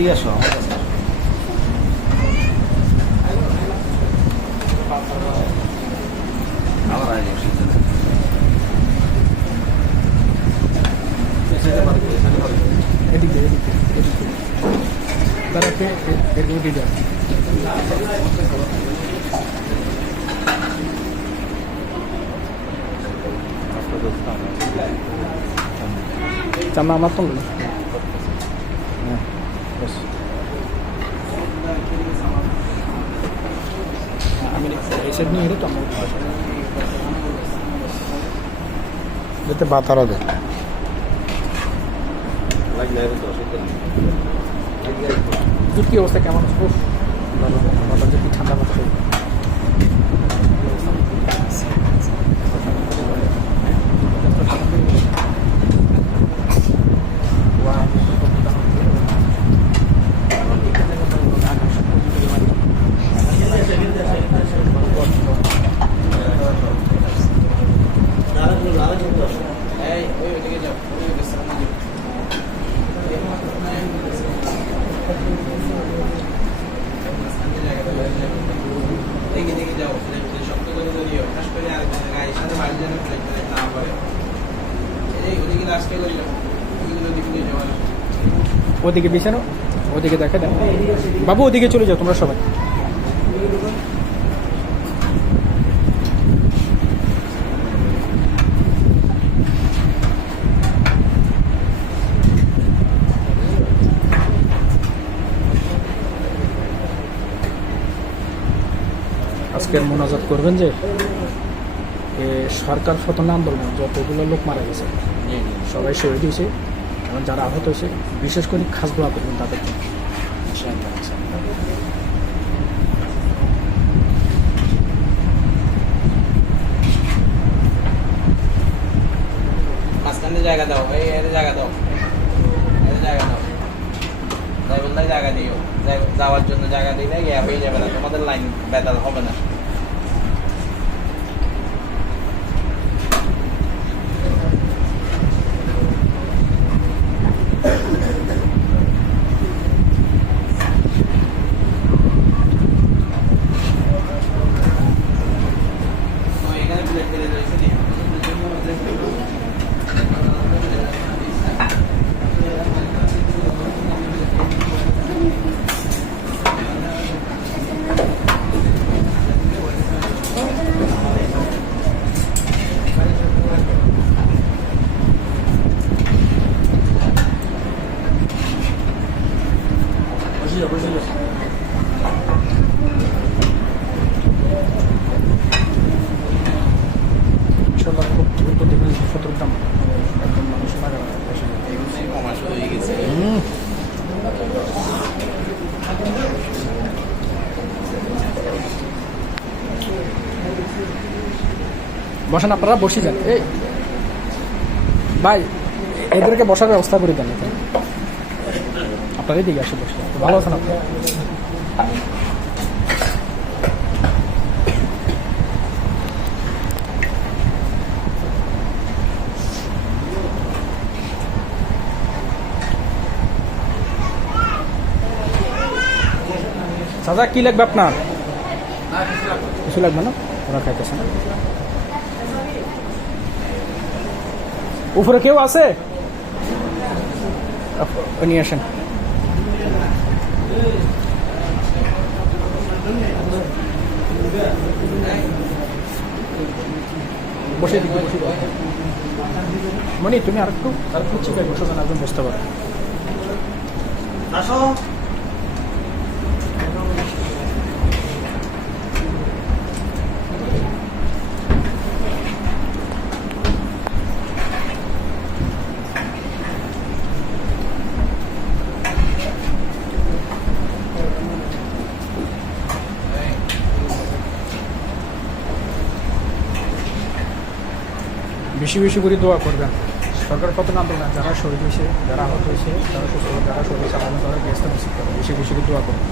এদিকে আসো আমার আগে অসুবিধা নেই। এদিকে এদিকে এদিকে দাঁড়াতে এদিকে বস আমি এই সাইড নিয়ে এলে তো আমার যাতে বাতারা দেয়। লাগলে এবার তো অসুবিধা নেই। দুধ কি অবস্থা? কেমন আছে উফ, বাবা, বাবা, যে কি ঠান্ডা বাতাস ওদিকে বিছানো, ওদিকে দেখা দেন বাবু, ওদিকে চলে যাও তোমরা সবাই। আজকের মোনাজাত করবেন যে সরকার ফতন আন্দোলন, যতগুলো লোক মারা গেছে সবাই শহীদ হয়েছে এবং যারা আহত হয়েছে, বিশেষ করে খাস দোয়া করবেন তাদের জন্য। জায়গা দাও, এই জায়গা দাও। জায়গা দাও। যাই ড্রাইভার জায়গা দিও। যাওয়ার জন্য জায়গা দিলে ইয়া হয়ে যাবে না, তোমাদের লাইন বেতাল হবে না। বসেন আপনারা, বসে যান। এই, ভাই, এদেরকে বসার ব্যবস্থা করে দেন। আপনারা এদিকে আসে বসে ভালো আছেন আপনি? সাজা কি লাগবে আপনার? কিছু লাগবে না? ওরা খাইতেছে না। উপরে কেউ আছে? নিয়ে আসেন। বসে। মনি তুমি আর একটু আর একটু চিকাই বসো যেন একদম বুঝতে পারো। আসো। বেশি বেশি করে দোয়া করবেন। সরকার কত আন্দোলন যারা শরীর হয়েছে, যারা আহত হয়েছে যারা সুস্থ যারা শরীর চালানো তারা ব্যস্ত নিশ্চিত করবেন বেশি বেশি করে দোয়া করবেন।